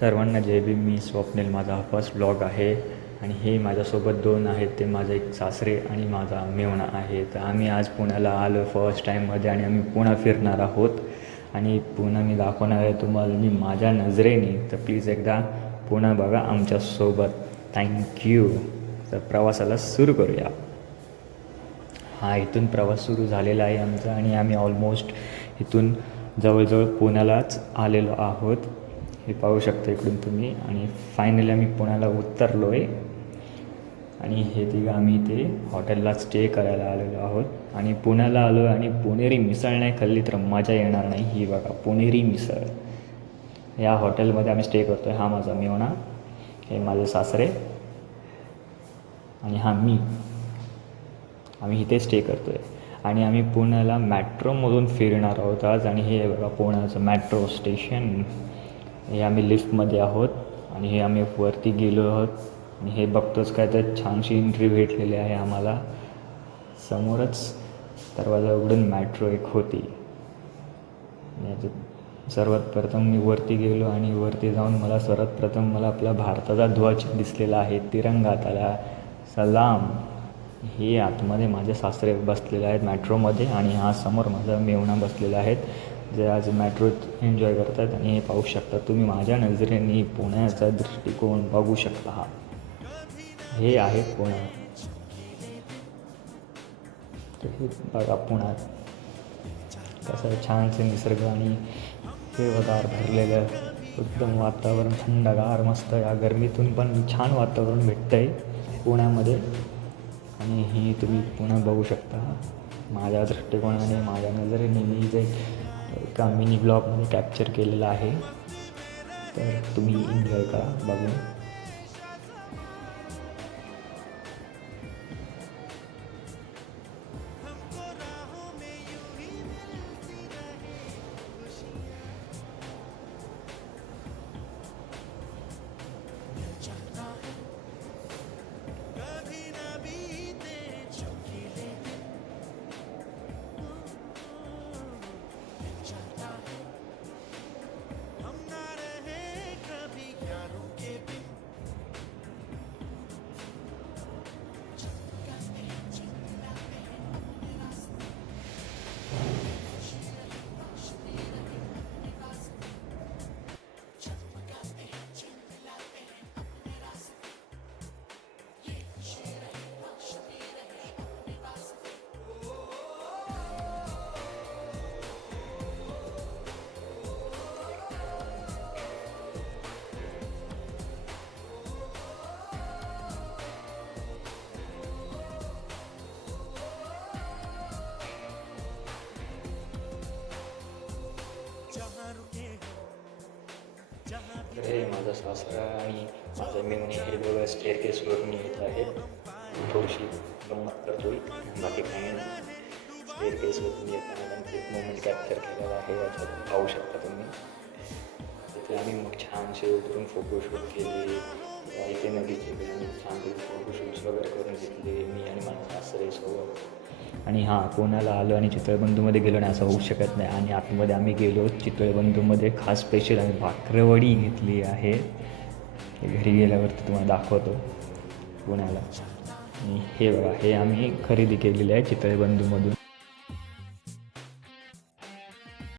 सर्वांना जय भीम. मी स्वप्नील. माझा हा फर्स्ट ब्लॉग आहे आणि हे माझ्यासोबत दोन आहेत, ते माझे एक सासरे आणि माझा मेव्हणा आहे. तर आम्ही आज पुण्याला आलो फर्स्ट टाईममध्ये आणि आम्ही पुणा फिरणार आहोत आणि पुणा मी दाखवणार आहे तुम्हाला मी माझ्या नजरेने. तर प्लीज एकदा पुणा बघा आमच्यासोबत. थँक्यू. तर प्रवासाला सुरू करूया. हा इथून प्रवास सुरू झालेला आहे आमचा आणि आम्ही ऑलमोस्ट इथून जवळजवळ पुण्यालाच आलेलो आहोत. हे पाहू शकता इकडून तुम्ही. आणि फायनली आम्ही पुण्याला उतरलो आहे आणि हे तिघं आम्ही इथे हॉटेलला स्टे करायला आलेलो आहोत आणि पुण्याला आलो आणि पुणेरी मिसळ नाही खाल्ली तर मजा येणार नाही. ही बघा पुणेरी मिसळ. या हॉटेलमध्ये आम्ही स्टे करतो आहे. हा माझा मेव्हणा, हे माझे सासरे आणि हा मी. आम्ही इथे स्टे करतो आहे आणि आम्ही पुण्याला मॅट्रोमधून फिरणार आहोत आज. आणि हे बघा पुण्याचं मॅट्रो स्टेशन. हे आम्ही लिफ्टमध्ये आहोत आणि हे आम्ही वरती गेलो आहोत आणि हे बघतोच काय तर छानशी एंट्री भेटलेली आहे आम्हाला. समोरच दरवाजा उघडून मॅट्रो एक होती. सर्वात प्रथम मी वरती गेलो आणि वरती जाऊन मला सर्वात प्रथम आपला भारताचा ध्वज दिसलेला आहे, तिरंगा, त्याला सलाम. हे आतमध्ये माझे सासरे बसलेले आहेत मॅट्रोमध्ये आणि हा समोर माझा मेव्हणा बसलेला आहेत, जे आज मॅट्रोत एन्जॉय करत आहेत. आणि हे पाहू शकता तुम्ही माझ्या नजरेने पुण्याचा दृष्टिकोन बघू शकता. हा हे आहे पुणे. तर हे बघा पुण्यात कसं छानसे निसर्ग आणि हिरवगार भरलेलं एकदम वातावरण, थंडगार मस्त. या गरमीतून पण छान वातावरण भेटतं आहे पुण्यामध्ये. आणि ही तुम्ही पुन्हा बघू शकता माझ्या दृष्टिकोनाने, माझ्या नजरेने मी जे एका मिनी ब्लॉगमध्ये कॅप्चर केलेलं आहे. तर तुम्ही एन्जॉय करा बघून. तर हे माझा सासरा आणि माझं मेव्हणे हे दोघं स्टेअरकेसवरून येत आहे. थोडीशी गंमत करतोय, बाकी काही नाही. स्टेअरकेसवरून येताना एक मोमेंट कॅप्चर केलेला आहे, याच्यात पाहू शकता तुम्ही. तिथे आम्ही मग छानसे उतरून फोटोशूट केले. इथे नदीचे छानसे फोटोशूट्स वगैरे करून घेतले मी आणि माझ्या सासरेसोबत. आणि हां, पुण्याला आलो आणि चितळबंधूमध्ये गेलो नाही असं होऊ शकत नाही. आणि आतमध्ये आम्ही गेलो चितळबंधूमध्ये. खास स्पेशल आम्ही भाकरवडी घेतली आहे, घरी गेल्यावरती तुम्हाला दाखवतो पुण्याला. आणि हे बघा, हे आम्ही खरेदी केलेली आहे चितळबंधूमधून.